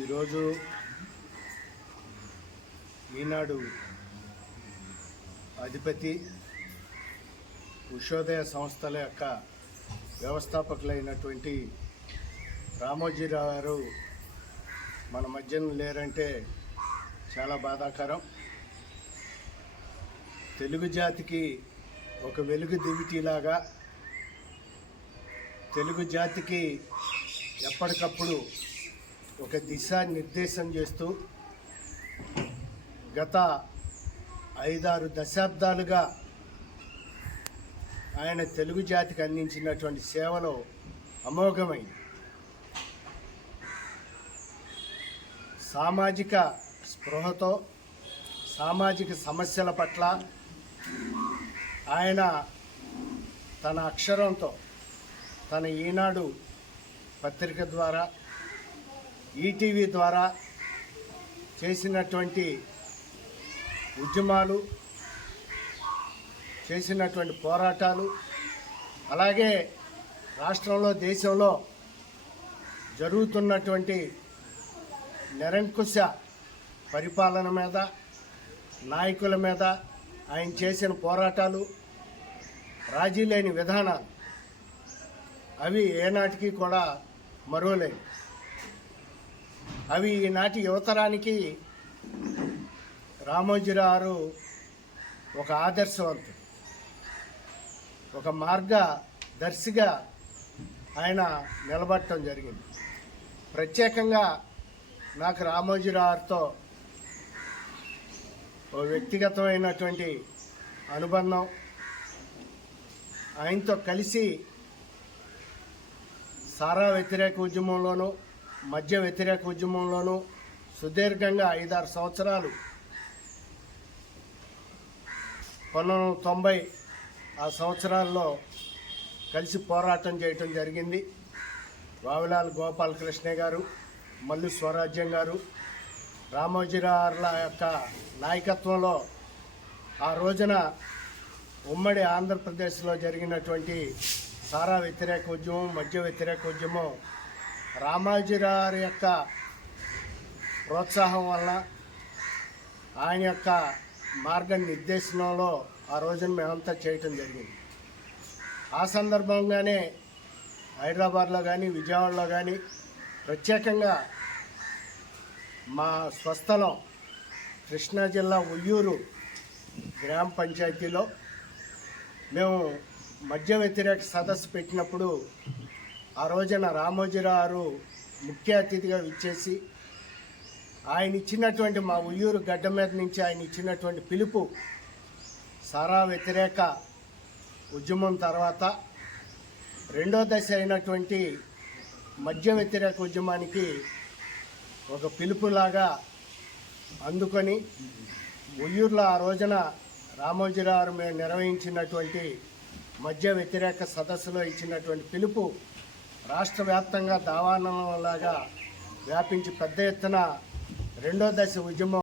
ఈరోజు ఈనాడు అధిపతి ఉషోదయ సంస్థల యొక్క వ్యవస్థాపకులైనటువంటి రామోజీరావు గారు మన మధ్యన లేరంటే చాలా బాధాకరం. తెలుగు జాతికి ఒక వెలుగు దివిటీలాగా తెలుగు జాతికి ఎప్పటికప్పుడు ఒక దిశానిర్దేశం చేస్తూ గత 5-6 దశాబ్దాలుగా ఆయన తెలుగు జాతికి అందించినటువంటి సేవలు అమోఘమైనవి. సామాజిక స్పృహతో సామాజిక సమస్యల పట్ల ఆయన తన అక్షరంతో తన ఈనాడు పత్రిక ద్వారా ఈటీవీ ద్వారా చేసినటువంటి ఉద్యమాలు, చేసినటువంటి పోరాటాలు, అలాగే రాష్ట్రంలో దేశంలో జరుగుతున్నటువంటి నిరంకుశ పరిపాలన మీద, నాయకుల మీద ఆయన చేసిన పోరాటాలు, రాజీ లేని విధానాలు అవి ఏనాటికి కూడా మరువలేవు. అవి ఈనాటి యువతరానికి రామోజీరావు ఒక ఆదర్శవంతుడు, ఒక మార్గదర్శిగా ఆయన నిలబడటం జరిగింది. ప్రత్యేకంగా నాకు రామోజీరావుతో ఓ వ్యక్తిగతమైనటువంటి అనుబంధం. ఆయనతో కలిసి సారా వ్యతిరేక ఉద్యమంలోనూ, మద్య వ్యతిరేక ఉద్యమంలోనూ సుదీర్ఘంగా 5-6 సంవత్సరాలు 1990 ఆ సంవత్సరాల్లో కలిసి పోరాటం చేయటం జరిగింది. వావిలాల్ గోపాలకృష్ణ గారు, మల్లు స్వరాజ్యం గారు, రామోజీరావుల యొక్క నాయకత్వంలో ఆ రోజున ఉమ్మడి ఆంధ్రప్రదేశ్లో జరిగినటువంటి సారా వ్యతిరేక ఉద్యమం, మద్య వ్యతిరేక ఉద్యమం రామోజీరావు యొక్క ప్రోత్సాహం వల్ల, ఆయన యొక్క మార్గనిర్దేశంలో ఆ రోజున మేమంతా చేయటం జరిగింది. ఆ సందర్భంగానే హైదరాబాద్లో కానీ, విజయవాడలో కానీ, ప్రత్యేకంగా మా స్వస్థలం కృష్ణా జిల్లా ఉయ్యూరు గ్రామ పంచాయతీలో మేము మద్య వ్యతిరేక సదస్సు పెట్టినప్పుడు ఆ రోజున రామోజీరావు ముఖ్య అతిథిగా విచ్చేసి ఆయన ఇచ్చినటువంటి, మా ఉయ్యూరు గడ్డ మీద నుంచి ఆయన ఇచ్చినటువంటి పిలుపు, సారా వ్యతిరేక ఉద్యమం తర్వాత రెండో దశ అయినటువంటి మద్య వ్యతిరేక ఉద్యమానికి ఒక పిలుపులాగా అందుకొని ఉయ్యూరులో ఆ రోజున రామోజీరావు మేము నిర్వహించినటువంటి మద్య వ్యతిరేక సదస్సులో ఇచ్చినటువంటి పిలుపు రాష్ట్ర వ్యాప్తంగా దావానంలాగా వ్యాపించి పెద్ద ఎత్తున రెండో దశ ఉద్యమం